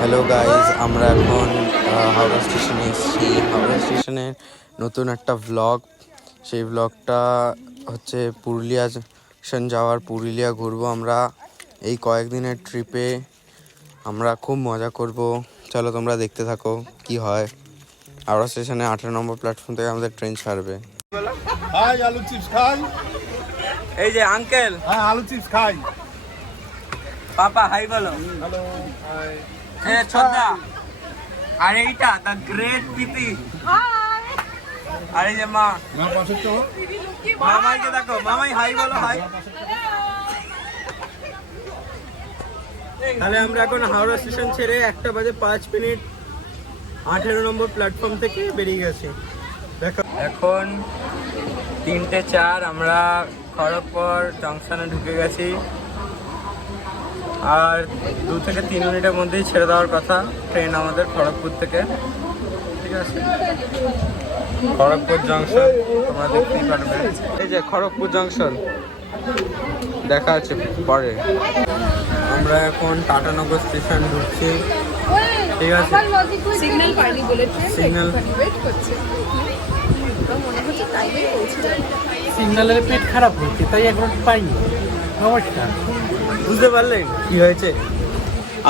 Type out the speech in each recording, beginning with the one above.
Hello guys, আমরা এখন হাওড়া স্টেশনে এসেছি। হাওড়া স্টেশনের নতুন একটা ভ্লগ, সেই ভ্লগটা হচ্ছে পুরুলিয়া স্টেশন যাওয়ার, পুরুলিয়া ঘুরবো আমরা এই কয়েকদিনের ট্রিপে। আমরা খুব মজা করব, চলো তোমরা দেখতে থাকো কি হয়। হাওড়া স্টেশনে 18 নম্বর প্ল্যাটফর্ম থেকে আমাদের ট্রেন ছাড়বে। হাই, আলু চিপস খাই। এই যে আঙ্কেল, হ্যাঁ আলু চিপস খাই। পাপা হাই বলো। Hello, hi. হ্যাঁ ছোটদা, আর এইটা দ্য গ্রেট পিপি। আর এই যে মা, মা পাশে তো মামাইকে দেখো, মামাই হাই বলো, হাই। তাহলে আমরা এখন হাওড়া স্টেশন ছেড়ে 1টা বাজে 5 মিনিট 18 নম্বর প্ল্যাটফর্ম থেকে বেরিয়ে গেছি। দেখো এখন 3:04, আমরা খড়গপুর জংশনে ঢুকে গেছি। আর 2 থেকে 3 মিনিটের মধ্যেই ছেড়ে দেওয়ার কথা ট্রেন আমাদের খড়গপুর থেকে। ঠিক আছে, খড়গপুর জংশন তোমরা দেখতেই পারবে। এই যে খড়গপুর জংশন দেখা আছে পরে। আমরা এখন টাটানগর স্টেশন ঢুকছি। ঠিক আছে, সিগন্যাল পাইনি বলে সিগন্যাল ওয়েট করছে। মনে হচ্ছে টাইমে পৌঁছে যাবে। সিগন্যালের পেট খারাপ হচ্ছে, তাই এখন পাইনি। নমস্কার। বুঝতে পারলেন কি হয়েছে?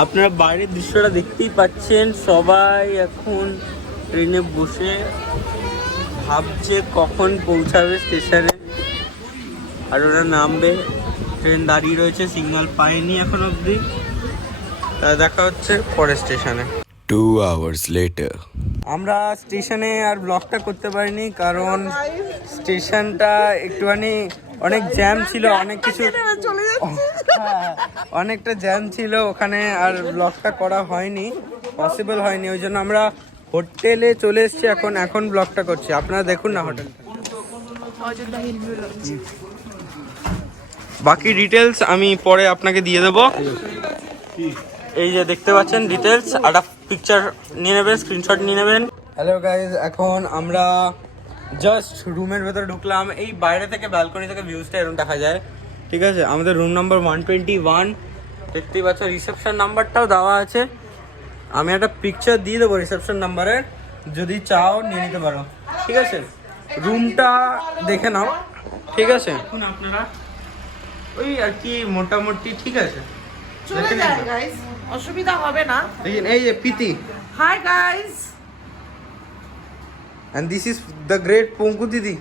আপনারা বাইরের দৃশ্যটা দেখতেই পাচ্ছেন। সবাই এখন ট্রেনে বসে ভাবছে কখন পৌঁছাবে স্টেশনে, আর ওরা নামবে। ট্রেন দাঁড়িয়ে রয়েছে, সিগন্যাল পায়নি এখন অবধি। দেখা হচ্ছে পরে স্টেশনে। 2 hours later. আমরা স্টেশনে আর ব্লগটা করতে পারিনি, কারণ স্টেশনটা একটুখানি অনেক জ্যাম ছিল, অনেক কিছু অনেকটা জ্যাম ছিল ওখানে, আর ব্লগটা করা হয়নি, পসিবল হয়নি। ওই জন্য আমরা হোটেলে চলে এসেছি। এখন ব্লগটা করছি, আপনারা দেখুন না হোটেলটা। বাকি ডিটেলস আমি পরে আপনাকে দিয়ে দেবো। এই যে দেখতে পাচ্ছেন ডিটেলস, একটা পিকচার নিয়ে নেবেন, স্ক্রিনশট নিয়ে নেবেন। হ্যালো গাইজ, এখন আমরা জাস্ট রুমের ভেতরে ঢুকলাম। এই বাইরে থেকে ব্যালকনি থেকে ভিউজটা এরকম দেখা যায়। ঠিক আছে, আমাদের রুম নাম্বার 121 দেখতেই পাচ্ছ। রিসেপশন নাম্বারটাও দেওয়া আছে, আমি একটা পিকচার দিয়ে দেবো রিসেপশন নাম্বারের, যদি চাও নিয়ে নিতে পারো। ঠিক আছে, রুমটা দেখে নাও। ঠিক আছে, এখন আপনারা ওই আর কি মোটামুটি ঠিক আছে, চলে যায় গাইস, অসুবিধা হবে না। দেখেন এই যে Priti, hi guys, and this is the great Panku didi.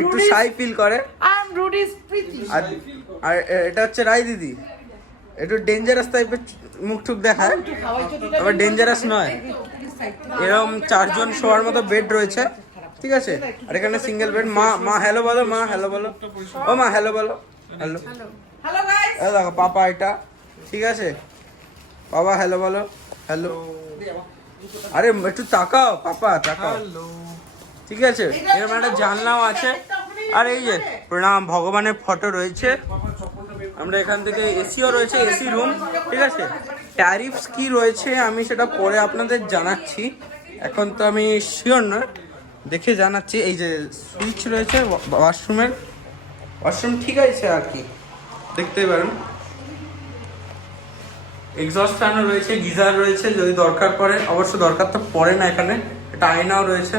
একটু শাই ফিল করে। আই এম রুডিস প্রীতি। আর এটা হচ্ছে রাই দিদি, একটু ডেঞ্জারাস টাইপের মুখ টুক দেখায়, আবার ডেঞ্জারাস নয়। এরকম 4 জন শোয়ার মতো বেড রয়েছে। ঠিক আছে, আর এখানে সিঙ্গেল বেড। মা হ্যালো বলো, মা হ্যালো বলো, ও মা হ্যালো বলো, হ্যালো। হ্যালো গাইস, এই দেখো পাপা এটা। ঠিক আছে, বাবা হ্যালো বলো, হ্যালো। আরে একটু তাকাও পাপা, তাকাও। ঠিক আছে, এরকম একটা জানলাও আছে। আর এই যে প্রণাম ভগবানের ফটো রয়েছে। আমরা এখান থেকে এসিও রয়েছে, এসি রুম। ঠিক আছে, ট্যারিফস কি রয়েছে আমি সেটা পরে আপনাদের জানাচ্ছি, এখন তো আমি শিওর নয়, দেখে জানাচ্ছি। এই যে সুইচ রয়েছে ওয়াশরুমের, ওয়াশরুম ঠিক আছে আর কি, দেখতেই পারেন। এক্সস্ট ফ্যানও রয়েছে, গিজার রয়েছে যদি দরকার পড়ে। অবশ্য দরকার তো পড়ে না, এখানে একটা আয়নাও রয়েছে।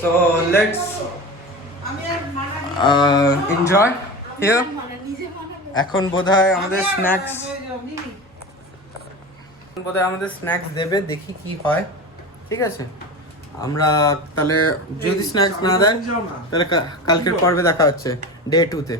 So let's enjoy here. এখন বোধহয় আমাদের স্ন্যাক্স দেবে, দেখি কি হয়। ঠিক আছে, আমরা তাহলে যদি স্ন্যাক্স না দেয় তাহলে কালকের পর্বে দেখা হচ্ছে ডে 2 তে।